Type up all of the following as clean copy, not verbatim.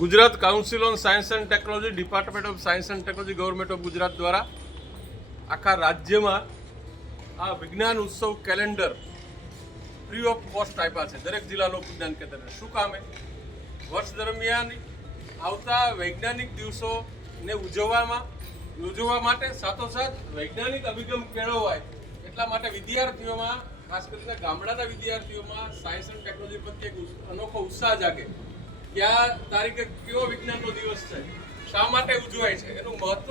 Gujarat council on science and technology, department of science and technology, government of Gujarat દ્વારા આખા રાજ્યમાં આ વિજ્ઞાન ઉત્સવ કેલેન્ડર ફ્રી ઓફ કોસ્ટ આપ્યા છે દરેક જિલ્લા લોક વિજ્ઞાન કેન્દ્રને. શું કામે? વર્ષ દરમિયાન આવતા વૈજ્ઞાનિક દિવસોને ઉજવવા માટે સાથોસાથ વૈજ્ઞાનિક અભિગમ કેળવાય એટલા માટે વિદ્યાર્થીઓમાં, ખાસ કરીને ગામડાના વિદ્યાર્થીઓમાં સાયન્સ એન્ડ ટેકનોલોજી પ્રત્યે એક અનોખો ઉત્સાહ જાગે. કયા તારીખે કયો વિજ્ઞાનનો દિવસ છે, શા માટે ઉજવાય છે, એનું મહત્વ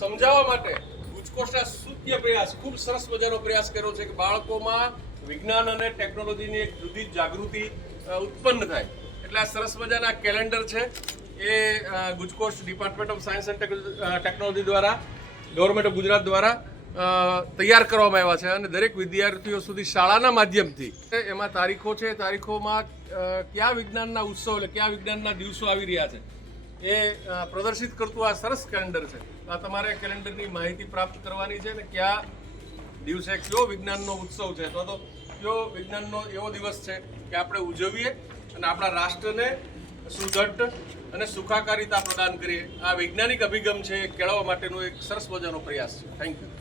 સમજાવવા માટે ગુજકોસ્ટના સુત્ય પ્રયાસ, ખૂબ સરસ મજાનો પ્રયાસ કર્યો છે કે બાળકોમાં વિજ્ઞાન અને ટેકનોલોજીની એક જુદી જાગૃતિ ઉત્પન્ન થાય. એટલે આ સરસ મજાના કેલેન્ડર છે એ ગુજકોસ્ટ department of science and technology દ્વારા, ગવર્મેન્ટ ઓફ ગુજરાત દ્વારા તૈયાર કરવામાં આવ્યા છે અને દરેક વિદ્યાર્થીઓ સુધી શાળાના માધ્યમથી એમાં તારીખો છે, તારીખોમાં કયા વિજ્ઞાનના ઉત્સવ એટલે કયા વિજ્ઞાનના દિવસો આવી રહ્યા છે એ પ્રદર્શિત કરતું આ સરસ કેલેન્ડર છે. આ તમારે કેલેન્ડરની માહિતી પ્રાપ્ત કરવાની છે ને કયા દિવસે કયો વિજ્ઞાનનો ઉત્સવ છે અથવા તો કયો વિજ્ઞાનનો એવો દિવસ છે કે આપણે ઉજવીએ અને આપણા રાષ્ટ્રને સુદૃઢ અને સુખાકારીતા પ્રદાન કરીએ. આ વૈજ્ઞાનિક અભિગમ છે એ કેળવવા માટેનો એક સરસ મજાનો પ્રયાસ છે. Thank you.